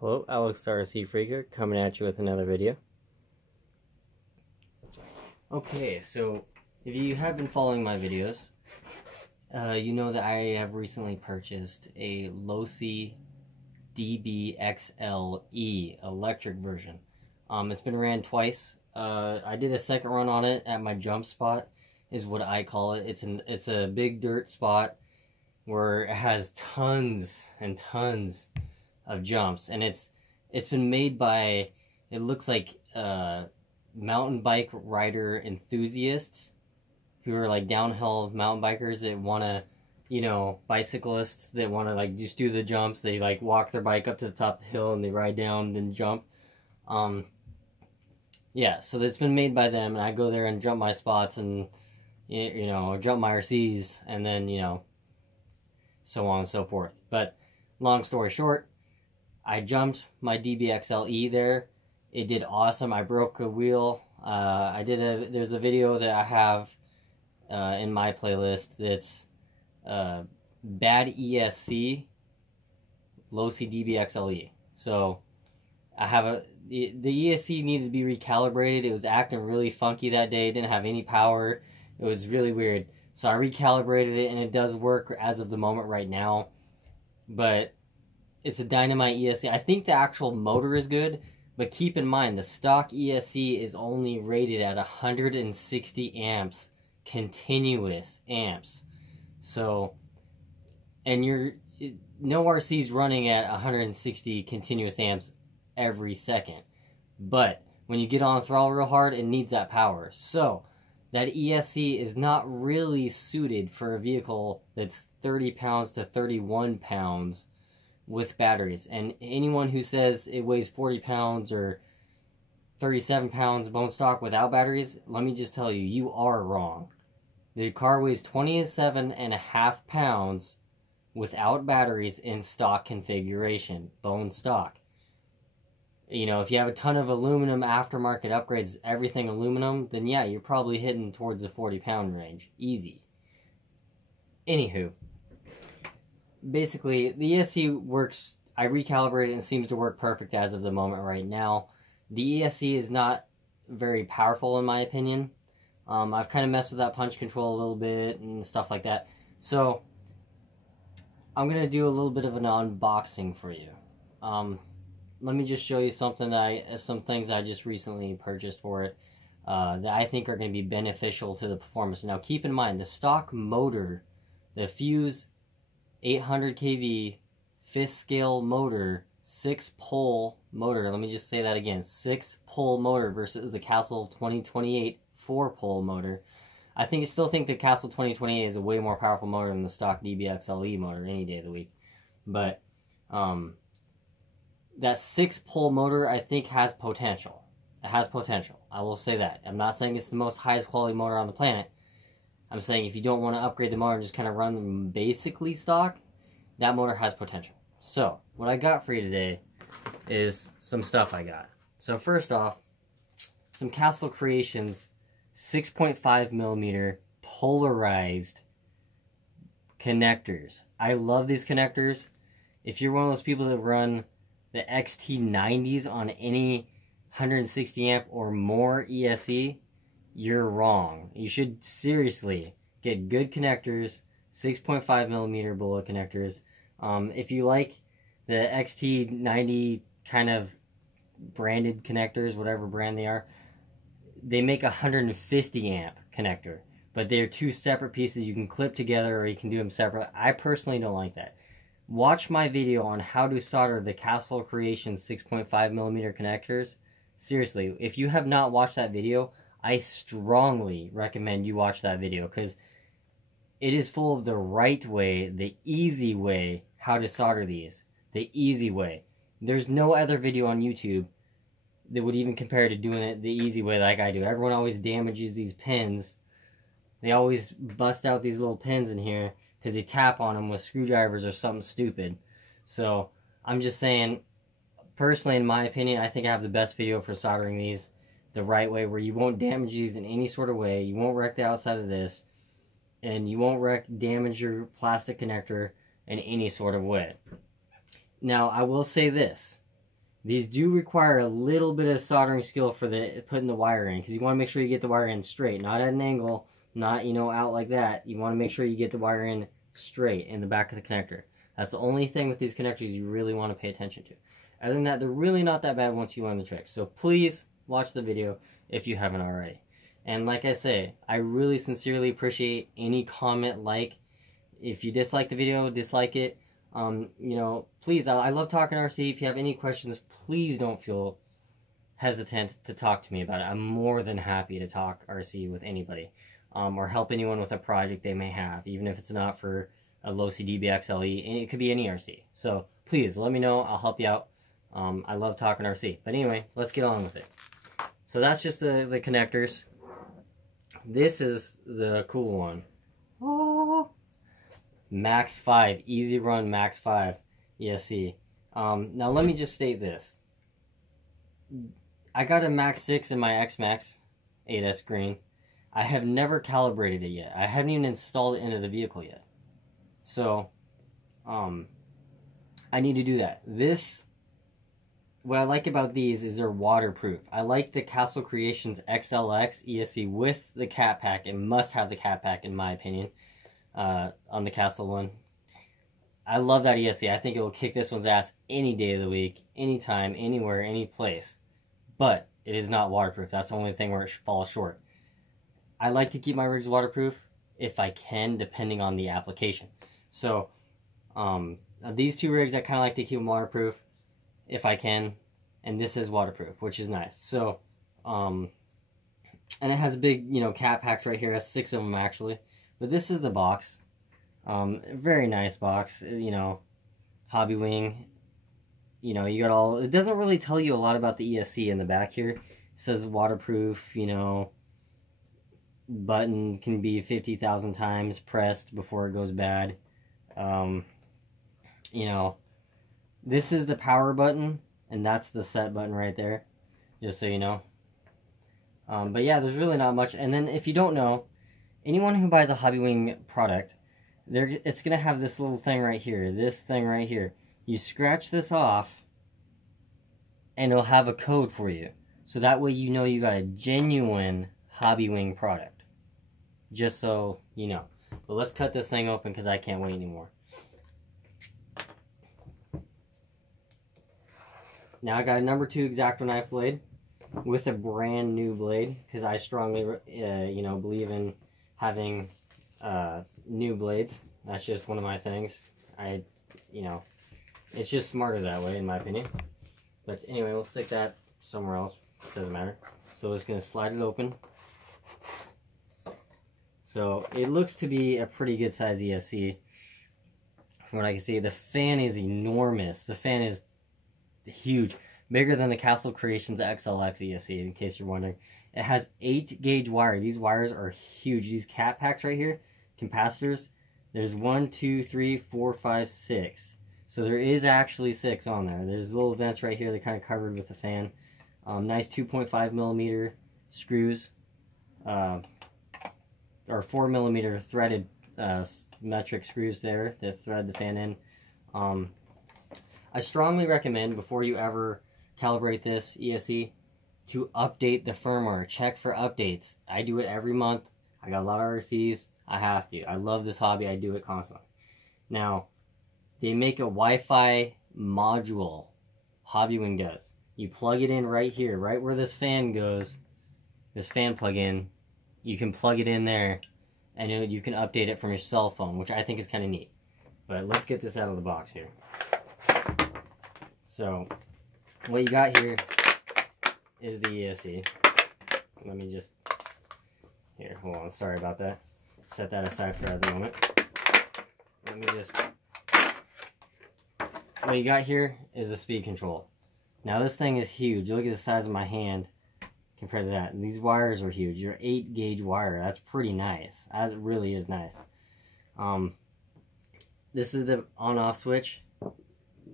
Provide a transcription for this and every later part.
Hello, Alex the RC Freaker coming at you with another video. Okay, so if you have been following my videos, you know that I have recently purchased a Losi DBXLE electric version. It's been ran twice. I did a second run on it at my jump spot, is what I call it. It's a big dirt spot where it has tons and tons of jumps, and it's been made by, it looks like mountain bike rider enthusiasts who are like downhill mountain bikers that want to, you know, bicyclists that want to like just do the jumps. They like walk their bike up to the top of the hill and they ride down then jump. Yeah, so it's been made by them, and I go there and jump my spots and, you know, jump my RCs, and then, you know, so on and so forth. But long story short, I jumped my DBXLE there. It did awesome. I broke a wheel. There's a video that I have in my playlist that's bad ESC Losi DBXLE. So I have the ESC needed to be recalibrated. It was acting really funky that day. It didn't have any power. It was really weird. So I recalibrated it, and it does work as of the moment right now. But it's a Dynamite ESC. I think the actual motor is good, but keep in mind the stock ESC is only rated at 160 amps, continuous amps. So, and no RC's running at 160 continuous amps every second. But when you get on throttle real hard, it needs that power. So that ESC is not really suited for a vehicle that's 30 pounds to 31 pounds with batteries. And anyone who says it weighs 40 pounds or 37 pounds bone stock without batteries, let me just tell you, you are wrong. The car weighs 27.5 pounds without batteries in stock configuration, bone stock. You know, if you have a ton of aluminum aftermarket upgrades, everything aluminum, then yeah, you're probably hitting towards the 40-pound range. Easy. Anywho, basically, the ESC works. I recalibrated it and it seems to work perfect as of the moment right now. The ESC is not very powerful in my opinion. I've kind of messed with that punch control a little bit and stuff like that. So, I'm going to do a little bit of an unboxing for you. Let me just show you some things I just recently purchased for it that I think are going to be beneficial to the performance. Now, keep in mind, the stock motor, the Fuse 800 kV 5th scale motor, 6-pole motor. Let me just say that again, 6-pole motor versus the Castle 2028 4-pole motor. I still think the Castle 2028 is a way more powerful motor than the stock DBXLE motor any day of the week. But that 6-pole motor, I think, has potential. It has potential. I will say that. I'm not saying it's the most highest quality motor on the planet. I'm saying if you don't want to upgrade the motor and just kind of run them basically stock, that motor has potential. So, what I got for you today is some stuff I got. So first off, some Castle Creations 6.5mm polarized connectors. I love these connectors. If you're one of those people that run the XT90s on any 160 amp or more ESC, you're wrong. You should seriously get good connectors, 6.5mm bullet connectors. If you like the XT90 kind of branded connectors, whatever brand they are, they make a 150 amp connector, but they're two separate pieces you can clip together or you can do them separate. I personally don't like that. Watch my video on how to solder the Castle Creations 6.5mm connectors. Seriously, if you have not watched that video, I strongly recommend you watch that video, because it is full of the right way, the easy way, how to solder these. The easy way. There's no other video on YouTube that would even compare to doing it the easy way like I do. Everyone always damages these pins. They always bust out these little pins in here because they tap on them with screwdrivers or something stupid. So, I'm just saying, personally, in my opinion, I think I have the best video for soldering these the right way, where you won't damage these in any sort of way. You won't wreck the outside of this, and you won't damage your plastic connector in any sort of way. Now, I will say this. These do require a little bit of soldering skill for putting the wire in, because you want to make sure you get the wire in straight, not at an angle, not, you know, out like that. You want to make sure you get the wire in straight in the back of the connector. That's the only thing with these connectors you really want to pay attention to. Other than that, they're really not that bad once you learn the tricks. So please watch the video if you haven't already. And like I say, I really sincerely appreciate any comment, like. If you dislike the video, dislike it. You know, please, I love talking RC. If you have any questions, please don't feel hesitant to talk to me about it. I'm more than happy to talk RC with anybody. Or help anyone with a project they may have, even if it's not for a low CDBXLE, and it could be any RC. So please let me know. I'll help you out. I love talking RC. But anyway, let's get on with it. So that's just the connectors. This is the cool one. Oh, Max 5, Easy Run Max 5 ESC. Now let me just state this. I got a Max 6 in my X-Max 8S green. I have never calibrated it yet. I haven't even installed it into the vehicle yet. So, I need to do that. What I like about these is they're waterproof. I like the Castle Creations XLX ESC with the cat pack. It must have the cat pack in my opinion, on the Castle one. I love that ESC. I think it will kick this one's ass any day of the week, anytime, anywhere, any place. But it is not waterproof. That's the only thing where it falls short. I like to keep my rigs waterproof if I can, depending on the application. So, these two rigs, I kind of like to keep them waterproof if I can. And this is waterproof, which is nice. So, and it has big, you know, cat packs right here. It has 6 of them, actually. But this is the box. Very nice box. You know, Hobbywing. You know, you got all... It doesn't really tell you a lot about the ESC in the back here. It says waterproof, you know... Button can be 50,000 times pressed before it goes bad. You know, this is the power button, and that's the set button right there, just so you know. But yeah, there's really not much. And then if you don't know, anyone who buys a Hobbywing product, it's going to have this little thing right here, this thing right here. You scratch this off, and it'll have a code for you. So that way you know you got a genuine Hobbywing product. Just so you know. But let's cut this thing open because I can't wait anymore. Now I got a number 2 X-Acto knife blade with a brand new blade because I strongly, you know, believe in having new blades. That's just one of my things. You know, it's just smarter that way in my opinion. But anyway, we'll stick that somewhere else. Doesn't matter. So we're just gonna slide it open. So it looks to be a pretty good size ESC. From what I can see, the fan is enormous. The fan is huge. Bigger than the Castle Creations XLX ESC, in case you're wondering. It has 8 gauge wire. These wires are huge. These cat packs right here, capacitors, there's 1, 2, 3, 4, 5, 6. So there is actually 6 on there. There's little vents right here that kind of covered with the fan. Nice 2.5 millimeter screws. Or 4 millimeter threaded metric screws there that thread the fan in. I strongly recommend before you ever calibrate this ESC to update the firmware. Check for updates. I do it every month. I got a lot of RCs. I have to. I love this hobby. I do it constantly. Now, they make a Wi-Fi module. Hobbywing does. You plug it in right here, right where this fan goes. This fan plug-in. You can plug it in there, and you can update it from your cell phone, which I think is kind of neat. But let's get this out of the box here. So, what you got here is the ESC. Let me just... Here, hold on. Sorry about that. Set that aside for the moment. Let me just... What you got here is the speed control. Now, this thing is huge. Look at the size of my hand compared to that. And these wires are huge. Your 8 gauge wire. That's pretty nice. That really is nice. This is the on-off switch.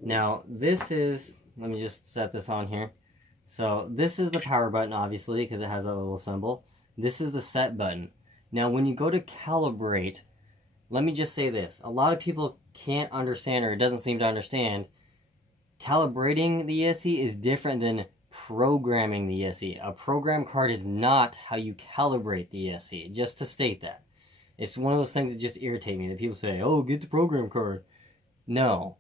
Now, this is... Let me just set this on here. So, this is the power button, obviously, because it has that little symbol. This is the set button. Now, when you go to calibrate, let me just say this. A lot of people can't understand, or it doesn't seem to understand, calibrating the ESC is different than programming the ESC. A program card is not how you calibrate the ESC, just to state that. It's one of those things that just irritate me, that people say, oh, get the program card. No,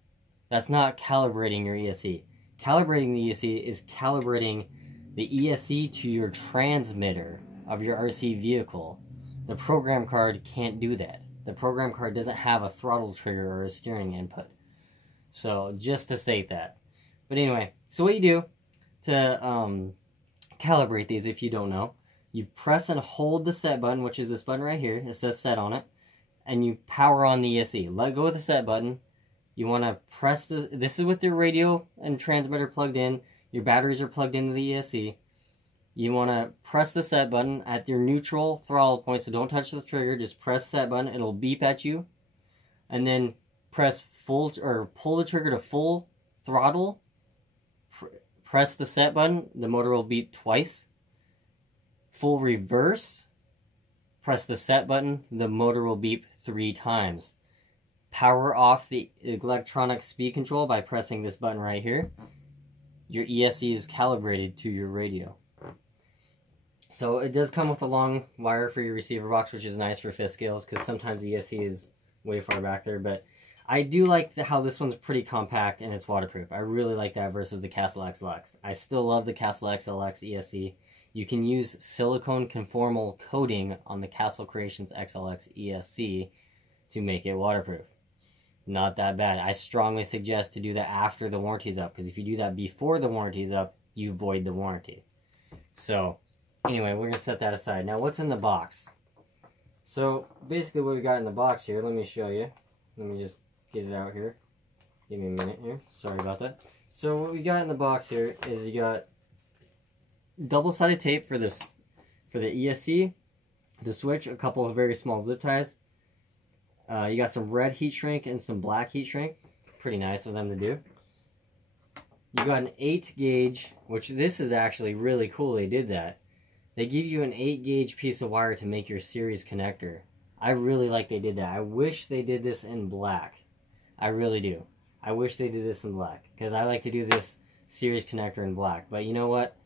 that's not calibrating your ESC. Calibrating the ESC is calibrating the ESC to your transmitter of your RC vehicle. The program card can't do that. The program card doesn't have a throttle trigger or a steering input. So, just to state that. But anyway, so what you do to calibrate these, if you don't know, you press and hold the set button, which is this button right here. It says set on it. And you power on the ESC. Let go of the set button. You want to press this is with your radio and transmitter plugged in. Your batteries are plugged into the ESC. You want to press the set button at your neutral throttle point, so don't touch the trigger. Just press set button. It'll beep at you. And then press full, or pull the trigger to full throttle. Press the set button. The motor will beep twice. Full reverse. Press the set button. The motor will beep 3 times. Power off the electronic speed control by pressing this button right here. Your ESC is calibrated to your radio. So it does come with a long wire for your receiver box, which is nice for fifth scales, because sometimes the ESC is way far back there. But I do like how this one's pretty compact and it's waterproof. I really like that versus the Castle XLX. I still love the Castle XLX ESC. You can use silicone conformal coating on the Castle Creations XLX ESC to make it waterproof. Not that bad. I strongly suggest to do that after the warranty's up, because if you do that before the warranty's up, you void the warranty. So, anyway, we're going to set that aside. Now, what's in the box? So, basically what we got in the box here, let me show you. Let me just get it out here. Give me a minute here. Sorry about that. So, what we got in the box here is you got double-sided tape for the ESC, the switch, a couple of very small zip ties. You got some red heat shrink and some black heat shrink. Pretty nice of them to do. You got an 8 gauge, which this is actually really cool they did that. They give you an 8 gauge piece of wire to make your series connector. I really like they did that. I wish they did this in black. I really do. I wish they did this in black, because I like to do this series connector in black. But you know what?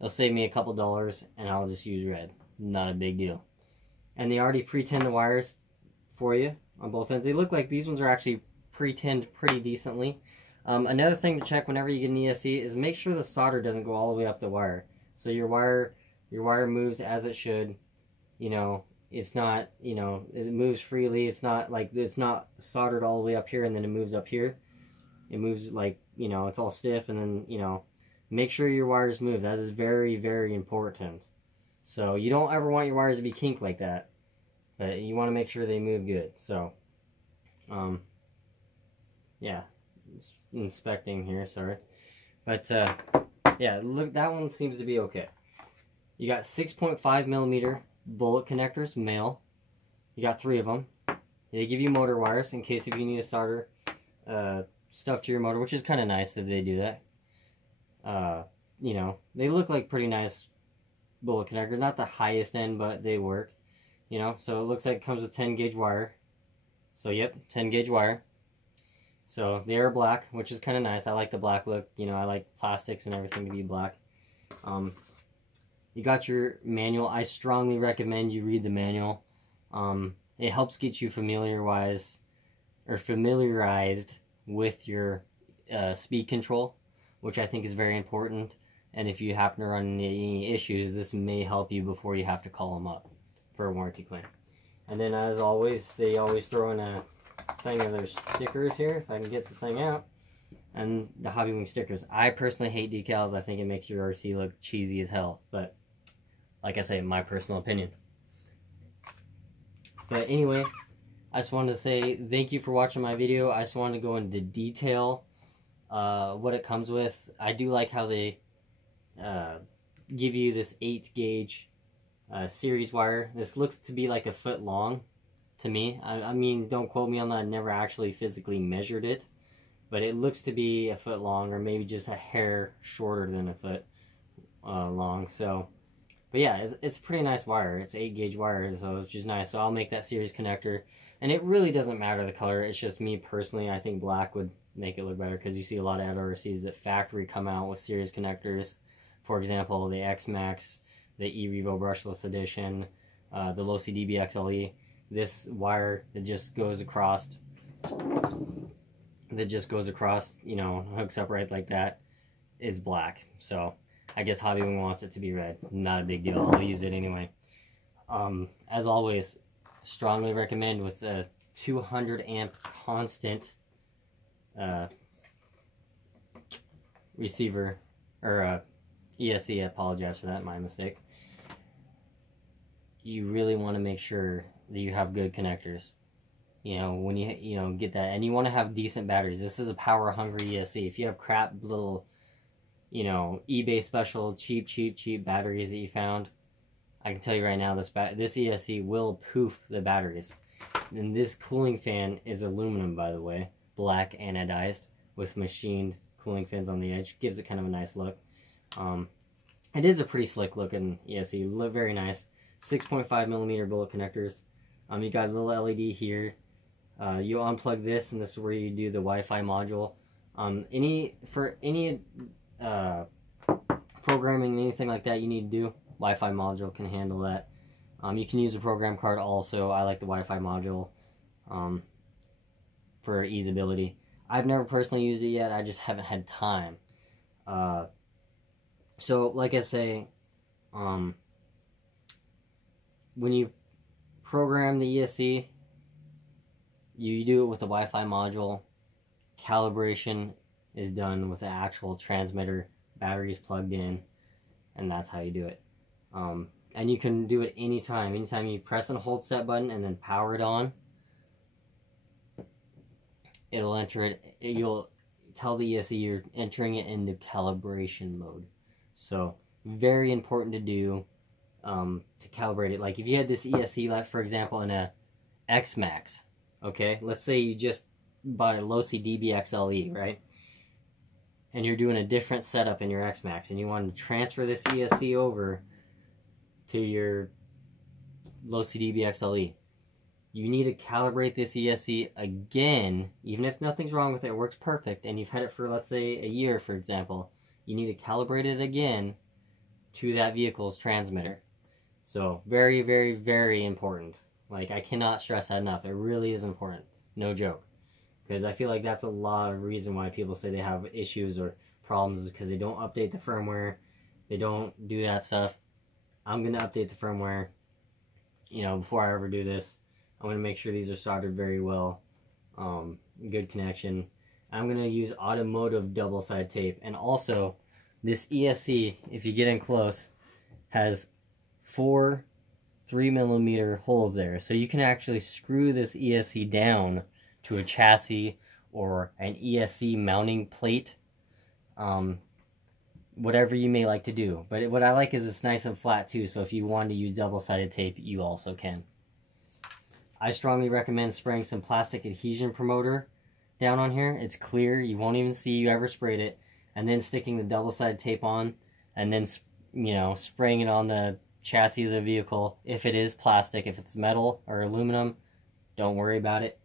It'll save me a couple dollars and I'll just use red. Not a big deal. And they already pre-tin the wires for you on both ends. They look like these ones are actually pre-tinned pretty decently. Another thing to check whenever you get an ESC is make sure the solder doesn't go all the way up the wire. So your wire moves as it should. You know, it's not, you know, it moves freely. It's not like, it's not soldered all the way up here and then it moves up here. It moves like, you know, it's all stiff, and then, you know, make sure your wires move. That is very, very important. So you don't ever want your wires to be kinked like that. But you want to make sure they move good. So, yeah, inspecting here, sorry. But, yeah, look, that one seems to be okay. You got 6.5 millimeter bullet connectors, male. You got 3 of them. They give you motor wires in case if you need to solder stuff to your motor, which is kind of nice that they do that. You know, they look like pretty nice bullet connectors. Not the highest end, but they work. You know, so it looks like it comes with 10 gauge wire. So, yep, 10 gauge wire. So, they are black, which is kind of nice. I like the black look. You know, I like plastics and everything to be black. You got your manual. I strongly recommend you read the manual. It helps get you familiarized with your speed control, which I think is very important. And if you happen to run into any issues, this may help you before you have to call them up for a warranty claim. And then, as always, they always throw in a thing of their stickers here, if I can get the thing out. And the Hobbywing stickers. I personally hate decals. I think it makes your RC look cheesy as hell. But, like I say, my personal opinion. But anyway, I just wanted to say thank you for watching my video. I just wanted to go into detail what it comes with. I do like how they give you this 8 gauge series wire. This looks to be like a foot long to me. I mean, don't quote me on that. I never actually physically measured it, but it looks to be a foot long, or maybe just a hair shorter than a foot long. So, but yeah, it's a pretty nice wire. It's 8 gauge wire, so it's just nice. So I'll make that series connector, and it really doesn't matter the color. It's just me personally. I think black would make it look better, because you see a lot of LRCs that factory come out with series connectors. For example, the X-Max, the E-Revo brushless edition, the Losi DBXLE. This wire that just goes across, you know, hooks up right like that, is black. So I guess Hobbywing wants it to be red. Not a big deal. I'll use it anyway. As always, strongly recommend with a 200 amp constant receiver, or ESC. I apologize for that, my mistake. You really want to make sure that you have good connectors. You know, when you know, get that, and you want to have decent batteries. This is a power hungry ESC. If you have crap little, you know, eBay special cheap batteries that you found, I can tell you right now, this ESC will poof the batteries. And this cooling fan is aluminum, by the way, black anodized with machined cooling fins on the edge. Gives it kind of a nice look. It is a pretty slick looking ESC. Look very nice. 6.5 millimeter bullet connectors. You got a little LED here. You unplug this, and this is where you do the Wi-Fi module. For any programming, anything like that you need to do, Wi-Fi module can handle that. You can use a program card also. I like the Wi-Fi module for easeability. I've never personally used it yet. I just haven't had time. So, like I say, when you program the ESC, you do it with the Wi-Fi module. Calibration is done with the actual transmitter. Batteries plugged in, and that's how you do it. And you can do it anytime. Anytime you press and hold set button and then power it on, it'll enter it. You'll tell the ESC you're entering it into calibration mode. So very important to do, to calibrate it. Like if you had this ESC, like for example in a X-Max, okay? Let's say you just bought a Losi DBXLE, right? And you're doing a different setup in your X-Max, and you want to transfer this ESC over to your Losi DBXLE. You need to calibrate this ESC again, even if nothing's wrong with it, it works perfect, and you've had it for, let's say, a year, for example. You need to calibrate it again to that vehicle's transmitter. So, very, very, very important. Like, I cannot stress that enough. It really is important. No joke. Because I feel like that's a lot of reason why people say they have issues or problems, is because they don't update the firmware. They don't do that stuff. I'm going to update the firmware, you know, before I ever do this. I'm going to make sure these are soldered very well. Good connection. I'm going to use automotive double-side tape. And also, this ESC, if you get in close, has 4 3mm holes there. So you can actually screw this ESC down to a chassis or an ESC mounting plate. Whatever you may like to do. But what I like is it's nice and flat too, so if you want to use double-sided tape, you also can. I strongly recommend spraying some plastic adhesion promoter down on here. It's clear, you won't even see you ever sprayed it. And then sticking the double-sided tape on, and then, you know, spraying it on the chassis of the vehicle. If it is plastic, if it's metal or aluminum, don't worry about it.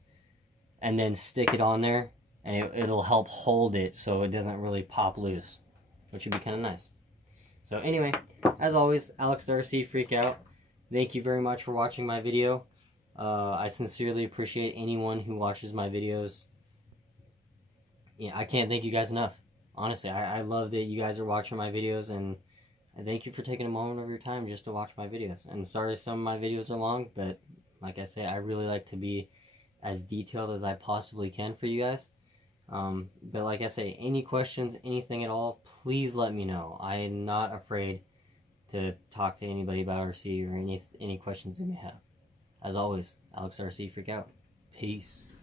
And then stick it on there, and it'll help hold it so it doesn't really pop loose, which would be kind of nice. So anyway, as always, Alex Darcy, Freak Out. Thank you very much for watching my video. I sincerely appreciate anyone who watches my videos. Yeah, I can't thank you guys enough. Honestly, I love that you guys are watching my videos, and I thank you for taking a moment of your time just to watch my videos. And sorry some of my videos are long, but like I say, I really like to be as detailed as I possibly can for you guys. But like I say, any questions, anything at all, please let me know. I am not afraid to talk to anybody about RC or any questions they may have. As always, Alex RC, Freak Out. Peace.